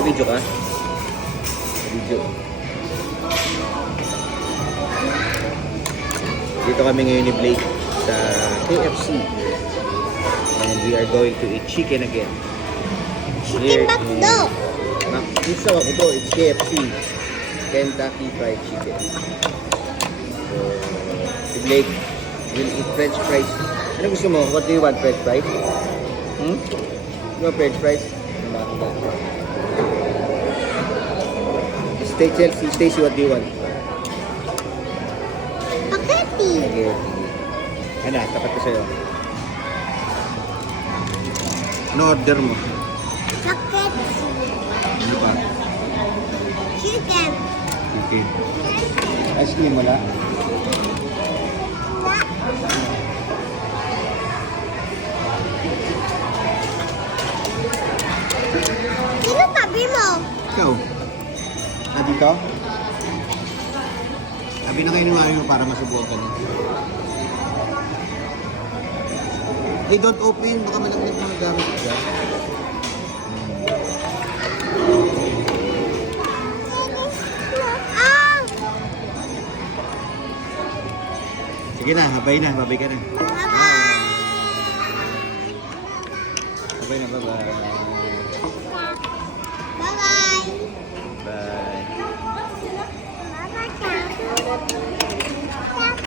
Video ka? Video. Dito kami ngayon ni Blake sa KFC. And we are going to eat chicken again. Chicken McDo. Isa ako to, it's KFC. Kentucky Fried Chicken. So, si Blake will eat French fries. Ano gusto mo? What do you want? French fries? You want French fries? Stay, Chelsea. Stacy, what do you want? Spaghetti. Okay. Ano, tapat ko sa'yo. Ano order mo? Spaghetti. Ano ba? Chicken. Okay. Ice cream wala? Sino tabi mo? Ikaw? Ah, dito? Sabi na kayo ng ayaw para masubukan ka niya. Hey, don't open. Baka malakit mo ng gamit ka. Ah! Sige na, habay na. Babay ka na. Bye-bye. Habay na, bye-bye.